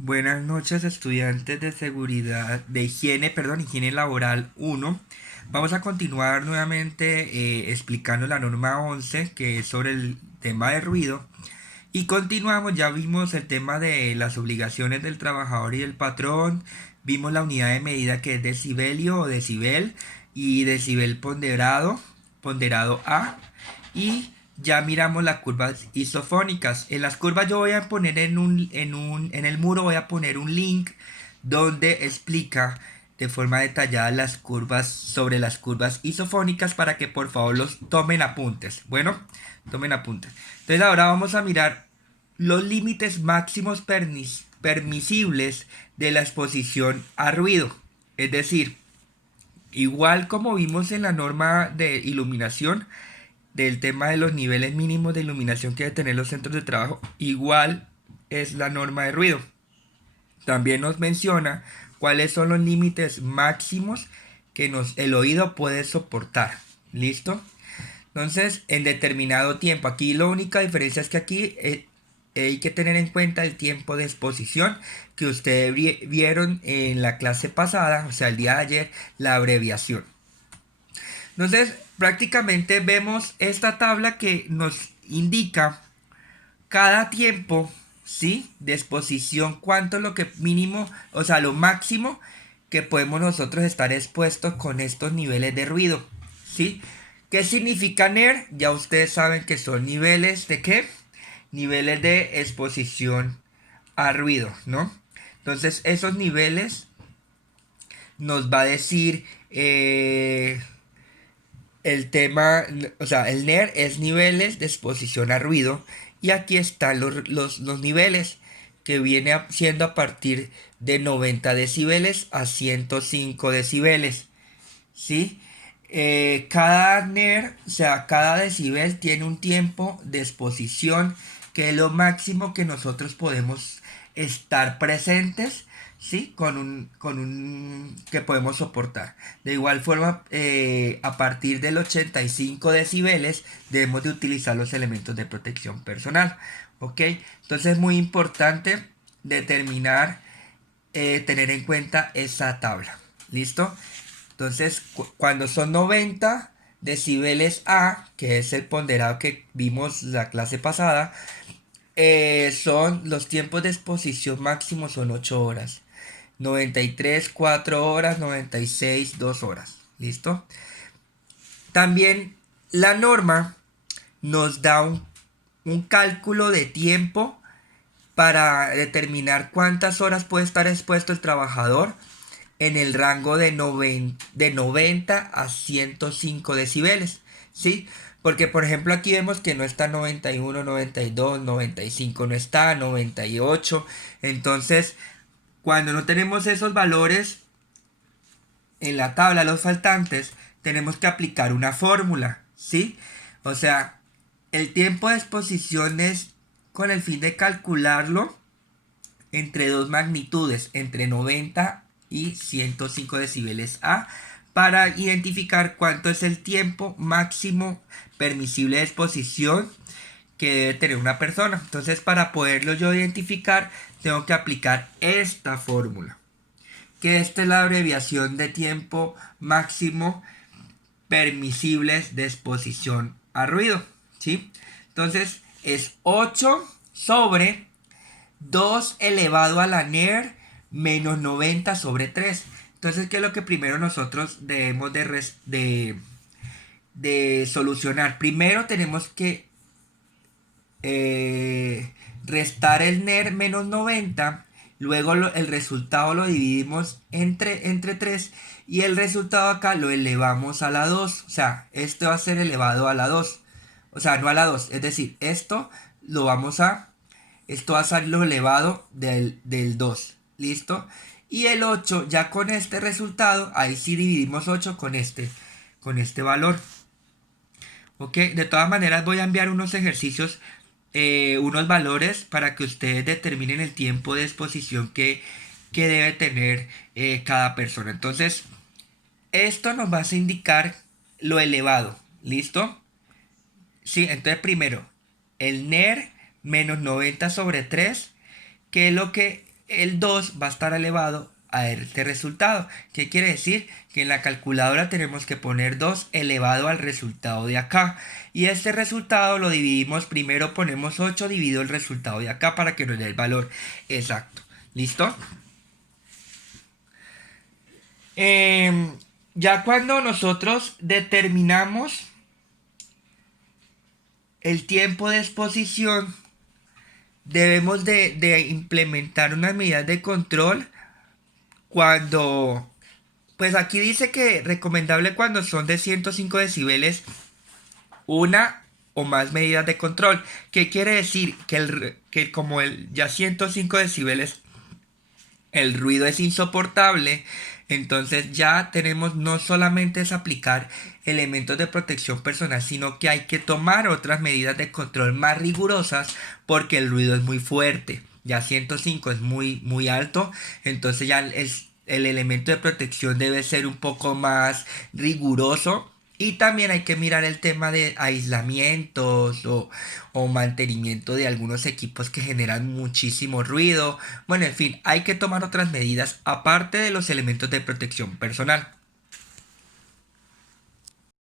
Buenas noches, estudiantes de seguridad, de higiene, perdón, higiene laboral 1. Vamos a continuar nuevamente explicando la norma 11, que es sobre el tema de ruido. Y continuamos, ya vimos el tema de las obligaciones del trabajador y del patrón, vimos la unidad de medida que es decibelio o decibel y decibel ponderado, ponderado A, y ya miramos las curvas isofónicas. En las curvas yo voy a poner en el muro voy a poner un link donde explica de forma detallada las curvas sobre las curvas isofónicas para que por favor los tomen apuntes. Bueno, tomen apuntes. Entonces ahora vamos a mirar los límites máximos permisibles de la exposición a ruido. Es decir, igual como vimos en la norma de iluminación, del tema de los niveles mínimos de iluminación que deben tener los centros de trabajo, igual es la norma de ruido. También nos menciona cuáles son los límites máximos que el oído puede soportar. ¿Listo? Entonces, en determinado tiempo, aquí la única diferencia es que aquí hay que tener en cuenta el tiempo de exposición que ustedes vieron en la clase pasada, o sea, el día de ayer, la abreviación. Entonces, prácticamente vemos esta tabla que nos indica cada tiempo, ¿sí? De exposición, cuánto es lo que mínimo, o sea, lo máximo que podemos nosotros estar expuestos con estos niveles de ruido, ¿sí? ¿Qué significa NER? Ya ustedes saben que son niveles de ¿qué? Niveles de exposición a ruido, ¿no? Entonces, esos niveles nos va a decir el tema, o sea, el NER es niveles de exposición a ruido. Y aquí están los niveles que viene siendo a partir de 90 decibeles a 105 decibeles. ¿Sí? Cada NER, o sea, cada decibel tiene un tiempo de exposición que es lo máximo que nosotros podemos estar presentes, ¿sí? Con un que podemos soportar. De igual forma, a partir del 85 decibeles debemos de utilizar los elementos de protección personal, ¿ok? Entonces es muy importante determinar, tener en cuenta esa tabla, ¿listo? Entonces, cuando son 90 decibeles A, que es el ponderado que vimos la clase pasada, son los tiempos de exposición máximo son 8 horas. 93 4 horas, 96 2 horas. ¿Listo? También la norma nos da un cálculo de tiempo para determinar cuántas horas puede estar expuesto el trabajador en el rango de 90 a 105 decibeles, ¿sí? Porque por ejemplo aquí vemos que no está 91, 92, 95, no está 98. Entonces, cuando no tenemos esos valores en la tabla, los faltantes, tenemos que aplicar una fórmula, ¿sí? O sea, el tiempo de exposición es con el fin de calcularlo entre dos magnitudes, entre 90 y 105 decibeles A, para identificar cuánto es el tiempo máximo permisible de exposición que debe tener una persona. Entonces, para poderlo yo identificar, tengo que aplicar esta fórmula, que esta es la abreviación de tiempo máximo permisibles de exposición a ruido, ¿sí? Entonces, es 8 sobre 2 elevado a la NER menos 90 sobre 3. Entonces, ¿qué es lo que primero nosotros debemos de solucionar? Primero tenemos que restar el NER menos 90. Luego el resultado lo dividimos entre 3. Y el resultado acá lo elevamos a la 2. O sea, esto va a ser elevado a la 2. O sea, no a la 2. Es decir, lo vamos a esto va a ser lo elevado del 2. ¿Listo? Y el 8 ya con este resultado, ahí sí dividimos 8 con este valor. ¿Ok? De todas maneras voy a enviar unos ejercicios, unos valores para que ustedes determinen el tiempo de exposición que debe tener cada persona. Entonces, esto nos va a indicar lo elevado. ¿Listo? Sí, entonces primero, el NER menos 90 sobre 3, que es lo que el 2 va a estar elevado a este resultado. ¿Qué quiere decir? Que en la calculadora tenemos que poner 2 elevado al resultado de acá. Y este resultado lo dividimos, primero ponemos 8 dividido el resultado de acá para que nos dé el valor exacto. ¿Listo? Em, ya cuando nosotros determinamos el tiempo de exposición, debemos de implementar unas medidas de control cuando, pues aquí dice que recomendable cuando son de 105 decibeles, una o más medidas de control. ¿Qué quiere decir? Que como el ya 105 decibeles el ruido es insoportable, entonces ya tenemos no solamente es aplicar elementos de protección personal, sino que hay que tomar otras medidas de control más rigurosas porque el ruido es muy fuerte. Ya 105 es muy alto, entonces ya el elemento de protección debe ser un poco más riguroso. Y también hay que mirar el tema de aislamientos o mantenimiento de algunos equipos que generan muchísimo ruido. Bueno, en fin, hay que tomar otras medidas aparte de los elementos de protección personal.